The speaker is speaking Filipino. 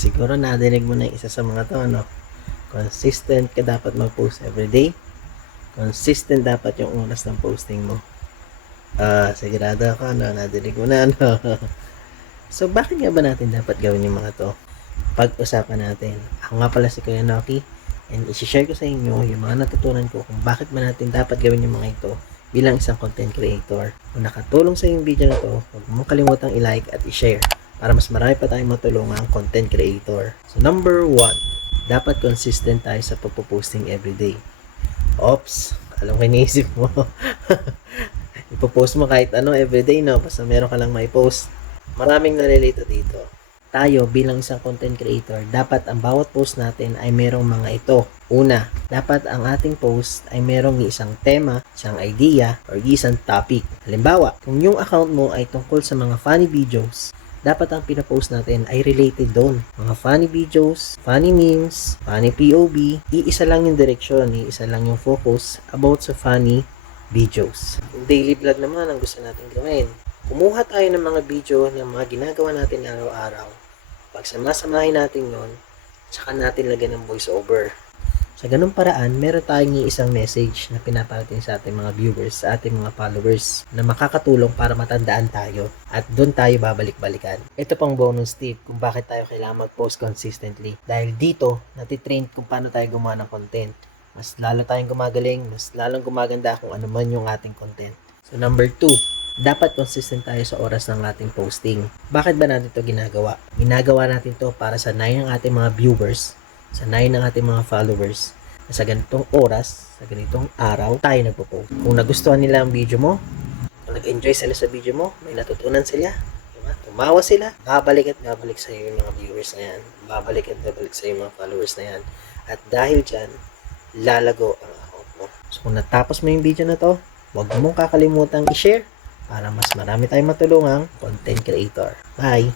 Siguro nadinig mo na yung isa sa mga to, ano? Consistent ka dapat mag-post everyday. Consistent dapat yung oras ng posting mo. Sigurado ako, no? Nadinig mo na, no? So, bakit nga ba natin dapat gawin yung mga to? Pag-usapan natin. Ako nga pala si Kuya Noki, and isi-share ko sa inyo yung mga natutunan ko kung bakit ba natin dapat gawin yung mga ito bilang isang content creator. Kung nakatulong sa yung video na to, huwag mong kalimutang i-like at i-share para mas marami pa tayong matulungan content creator. So, number 1, dapat consistent tayo sa pagpo-posting everyday. Oops, alam ko iniisip mo. Ipopost mo kahit ano everyday, no? Basta meron ka lang may post. Maraming nalilito dito. Tayo bilang isang content creator, dapat ang bawat post natin ay merong mga ito. Una, dapat ang ating post ay merong isang tema, isang idea, or isang topic. Halimbawa, kung yung account mo ay tungkol sa mga funny videos, dapat ang pinapost natin ay related doon. Mga funny videos, funny memes, funny POV, iisa lang yung direksyon, iisa lang yung focus about sa funny videos. Yung daily vlog naman ang gusto natin gawin. Kumuha tayo ng mga video ng mga ginagawa natin araw-araw. Pagsamasamahin natin yon, tsaka natin lagyan ng voiceover. Sa ganung paraan, meron tayong isang message na pinaparating sa ating mga viewers, sa ating mga followers, na makakatulong para matandaan tayo at doon tayo babalik-balikan. Ito pang bonus tip kung bakit tayo kailangan mag-post consistently. Dahil dito, natitrain kung paano tayo gumawa ng content. Mas lalo tayong gumagaling, mas lalong gumaganda kung ano man yung ating content. So number 2, dapat consistent tayo sa oras ng ating posting. Bakit ba natin ito ginagawa? Ginagawa natin ito para sanayin ang ating mga viewers, sanayin ang ating mga followers na sa ganitong oras, sa ganitong araw, tayo nagpo-post. Kung nagustuhan nila ang video mo, kung nag-enjoy sila sa video mo, may natutunan sila, diba? Tumawa sila, babalik at babalik sa iyo yung mga viewers na yan. Babalik at babalik sa iyo yung mga followers na yan. At dahil dyan, lalago ang account mo. So kung natapos mo yung video na to, huwag mong kakalimutang i-share para mas marami tayong matulungang content creator. Bye!